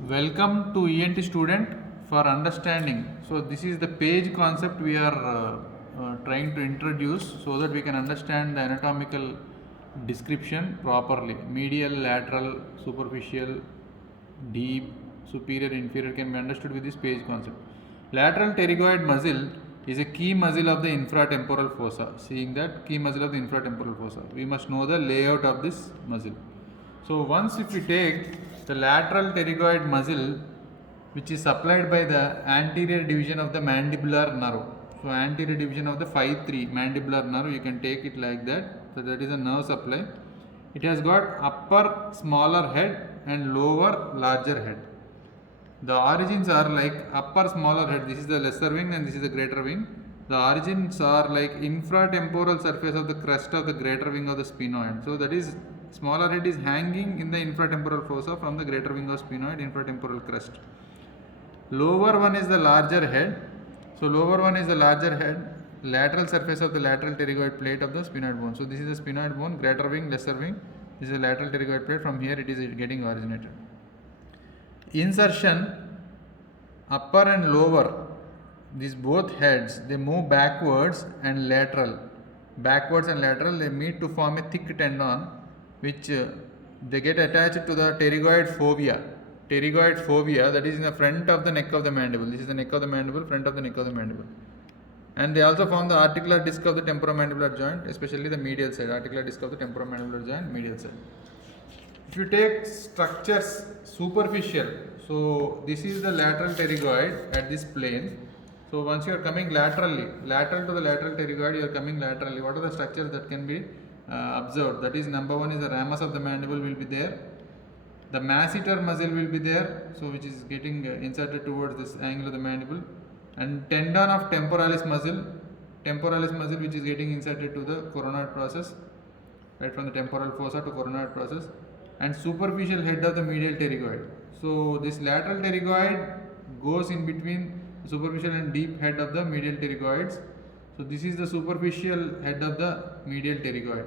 Welcome to ENT student for understanding. So this is the page concept we are trying to introduce so that we can understand the anatomical description properly. Medial, lateral, superficial, deep, superior, inferior can be understood with this page concept. Lateral pterygoid muscle is a key muscle of the infratemporal fossa. Seeing that key muscle of the infratemporal fossa, we must know the layout of this muscle. So once if we take the lateral pterygoid muscle, which is supplied by the anterior division of the mandibular nerve. So anterior division of the 5-3 mandibular nerve, you can take it like that. So that is a nerve supply. It has got upper smaller head and lower larger head. The origins are like upper smaller head, this is the lesser wing and this is the greater wing. The origins are like infratemporal surface of the crest of the greater wing of the sphenoid. So that is smaller head is hanging in the infratemporal fossa from the greater wing of sphenoid infratemporal crest. Lower one is the larger head. So lower one is the larger head, lateral surface of the lateral pterygoid plate of the sphenoid bone. So this is the sphenoid bone, greater wing, lesser wing. This is the lateral pterygoid plate. From here it is getting originated. Insertion, upper and lower, these both heads, they move backwards and lateral. Backwards and lateral, they meet to form a thick tendon which they get attached to the pterygoid fovea. Pterygoid fovea, that is in the front of the neck of the mandible. This is the neck of the mandible, front of the neck of the mandible. And they also form the articular disc of the temporomandibular joint, especially the medial side, articular disc of the temporomandibular joint, medial side. If you take structures superficial, so this is the lateral pterygoid at this plane. So once you are coming laterally, lateral to the lateral pterygoid, you are coming laterally. What are the structures that can be observed? That is, number one is the ramus of the mandible will be there. The masseter muscle will be there, so which is getting inserted towards this angle of the mandible, and tendon of temporalis muscle which is getting inserted to the coronoid process, right from the temporal fossa to coronoid process, and superficial head of the medial pterygoid. So this lateral pterygoid goes in between the superficial and deep head of the medial pterygoids. So this is the superficial head of the medial pterygoid.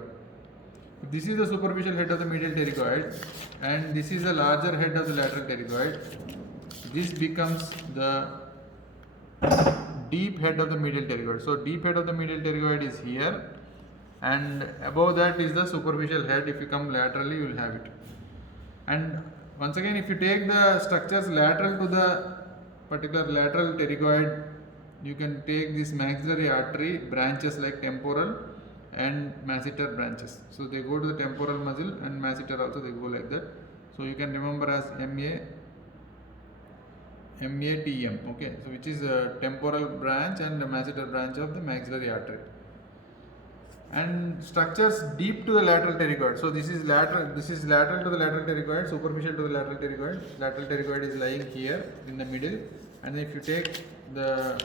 If this is the superficial head of the medial pterygoid and this is the larger head of the lateral pterygoid, this becomes the deep head of the medial pterygoid. So deep head of the medial pterygoid is here, and above that is the superficial head. If you come laterally, you will have it. And once again, if you take the structures lateral to the particular lateral pterygoid, you can take this maxillary artery branches like temporal and masseter branches. So they go to the temporal muscle, and masseter also they go like that. So you can remember as MATM, okay, so which is a temporal branch and a masseter branch of the maxillary artery. And structures deep to the lateral pterygoid. So this is lateral to the lateral pterygoid, superficial to the lateral pterygoid. Lateral pterygoid is lying here in the middle, and if you take the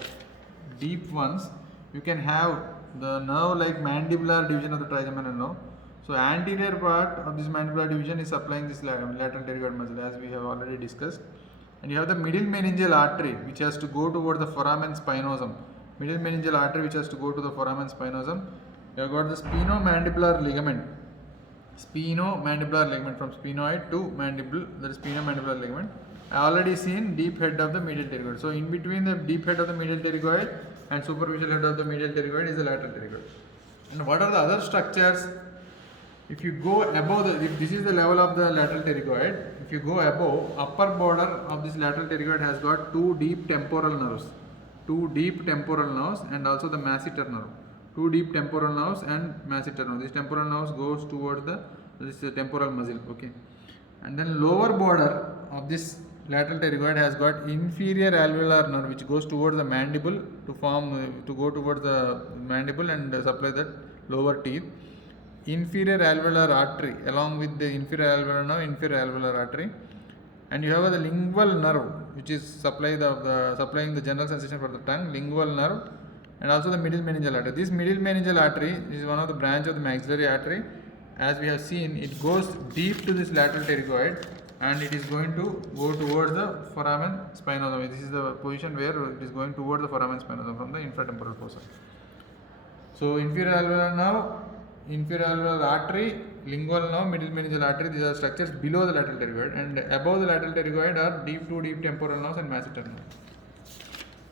deep ones, you can have the nerve like mandibular division of the trigeminal nerve. So anterior part of this mandibular division is supplying this lateral pterygoid muscle, as we have already discussed. And you have the middle meningeal artery which has to go toward the foramen spinosum. Middle meningeal artery which has to go to the foramen spinosum. You have got the sphenomandibular ligament. Sphenomandibular ligament from sphenoid to mandible, that is sphenomandibular ligament. I already seen deep head of the medial pterygoid. So in between the deep head of the medial pterygoid and superficial head of the medial pterygoid is the lateral pterygoid. And what are the other structures? If you go above if this is the level of the lateral pterygoid, if you go above, upper border of this lateral pterygoid has got two deep temporal nerves and also the masseter nerve. Two deep temporal nerves and masseter nerve. This temporal nerve goes towards this temporal muscle, okay. And then lower border of this lateral pterygoid has got inferior alveolar nerve which goes towards the mandible to go towards the mandible and supply that lower teeth. Inferior alveolar artery along with the inferior alveolar nerve, inferior alveolar artery, and you have the lingual nerve which is supplying the general sensation for the tongue, lingual nerve, and also the middle meningeal artery. This middle meningeal artery is one of the branch of the maxillary artery. As we have seen, it goes deep to this lateral pterygoid and it is going to go towards the foramen spinosum. This is the position where it is going towards the foramen spinosum from the infratemporal fossa. So inferior alveolar nerve, inferior alveolar artery lingual nerve, middle meningeal artery. These are structures below the lateral pterygoid, and above the lateral pterygoid are deep temporal nerves and masseter nerve.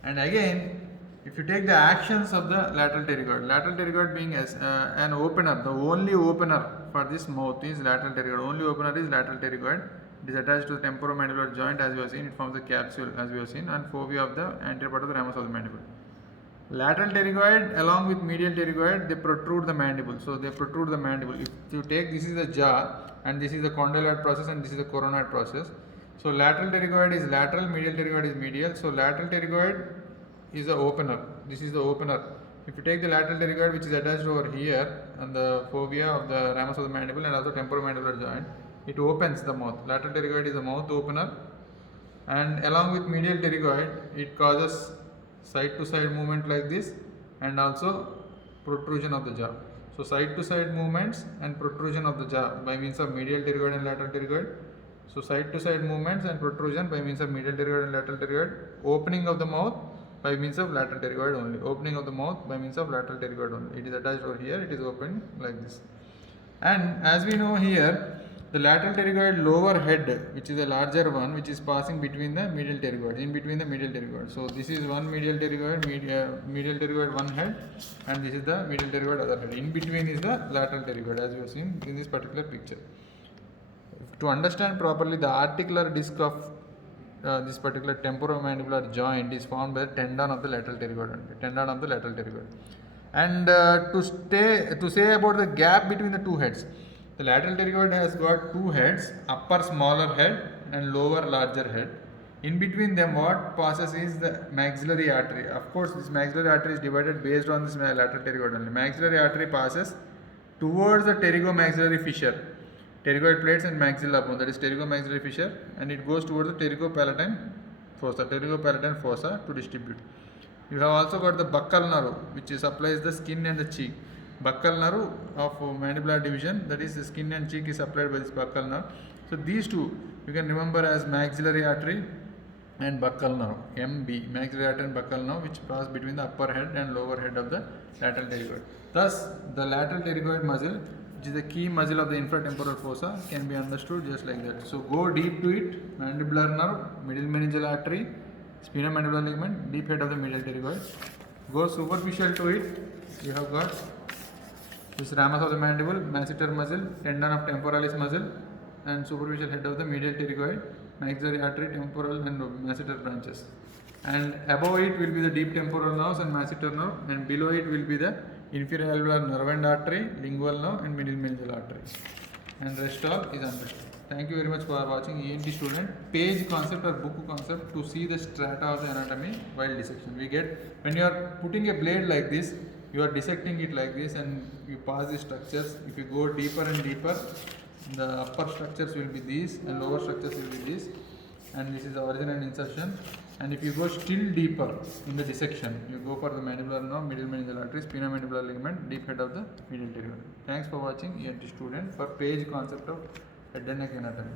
And again, if you take the actions of the lateral pterygoid being as an opener, the only opener for this mouth is lateral pterygoid. Only opener is lateral pterygoid. It is attached to the temporomandibular joint, as we have seen. It forms the capsule, as we have seen, and fovea of the anterior part of the ramus of the mandible. Lateral pterygoid along with medial pterygoid, they protrude the mandible. So they protrude the mandible. If you take, this is the jaw, and this is the condyloid process, and this is the coronoid process. So lateral pterygoid is lateral, medial pterygoid is medial. So lateral pterygoid is the opener. This is the opener. If you take the lateral pterygoid, which is attached over here on the fovea of the ramus of the mandible and also temporomandibular joint, it opens the mouth. Lateral pterygoid is the mouth opener, and along with medial pterygoid, it causes side to side movement like this, and also protrusion of the jaw. So side to side movements and protrusion of the jaw by means of medial pterygoid and lateral pterygoid. So side to side movements and protrusion by means of medial pterygoid and lateral pterygoid. Opening of the mouth by means of lateral pterygoid only. Opening of the mouth by means of lateral pterygoid only. It is attached over here, it is open like this. And as we know here, the lateral pterygoid lower head, which is the larger one, which is passing between the medial pterygoid, in between the medial pterygoid. So this is one medial pterygoid, medial pterygoid one head, and this is the medial pterygoid other head. In between is the lateral pterygoid, as you have seen in this particular picture. To understand properly, the articular disc of this particular temporomandibular joint is formed by the tendon of the lateral pterygoid. And to say about the gap between the two heads, the lateral pterygoid has got two heads, upper smaller head and lower larger head. In between them, what passes is the maxillary artery. Of course, this maxillary artery is divided based on this lateral pterygoid only. Maxillary artery passes towards the pterygomaxillary fissure, pterygoid plates and maxilla bone, that is pterygomaxillary fissure, and it goes towards the pterygopalatine fossa to distribute. You have also got the buccal nerve, which supplies the skin and the cheek. Buccal nerve of mandibular division, that is the skin and cheek, is supplied by this buccal nerve. So these two you can remember as maxillary artery and buccal nerve, MB, maxillary artery and buccal nerve, which pass between the upper head and lower head of the lateral pterygoid. Thus, the lateral pterygoid muscle, which is the key muscle of the infratemporal fossa, can be understood just like that. So go deep to it: mandibular nerve, middle meningeal artery, sphenomandibular ligament, deep head of the medial pterygoid. Go superficial to it, you have got this ramus of the mandible, masseter muscle, tendon of temporalis muscle, and superficial head of the medial pterygoid, maxillary artery, temporal and masseter branches. And above it will be the deep temporal nerves and masseter nerve, and below it will be the inferior alveolar nerve and artery, lingual nerve, and middle meningeal artery. And rest all is understood. Thank you very much for watching ENT student. Page concept or book concept to see the strata of the anatomy while dissection. We get, when you are putting a blade like this, you are dissecting it like this, and you pass the structures. If you go deeper and deeper, the upper structures will be these and lower structures will be this, and this is the origin and insertion. And if you go still deeper in the dissection, you go for the mandibular nerve, middle meningeal artery, sphenomandibular ligament, deep head of the medial pterygoid. Thanks for watching ENT student for page concept of head and neck anatomy.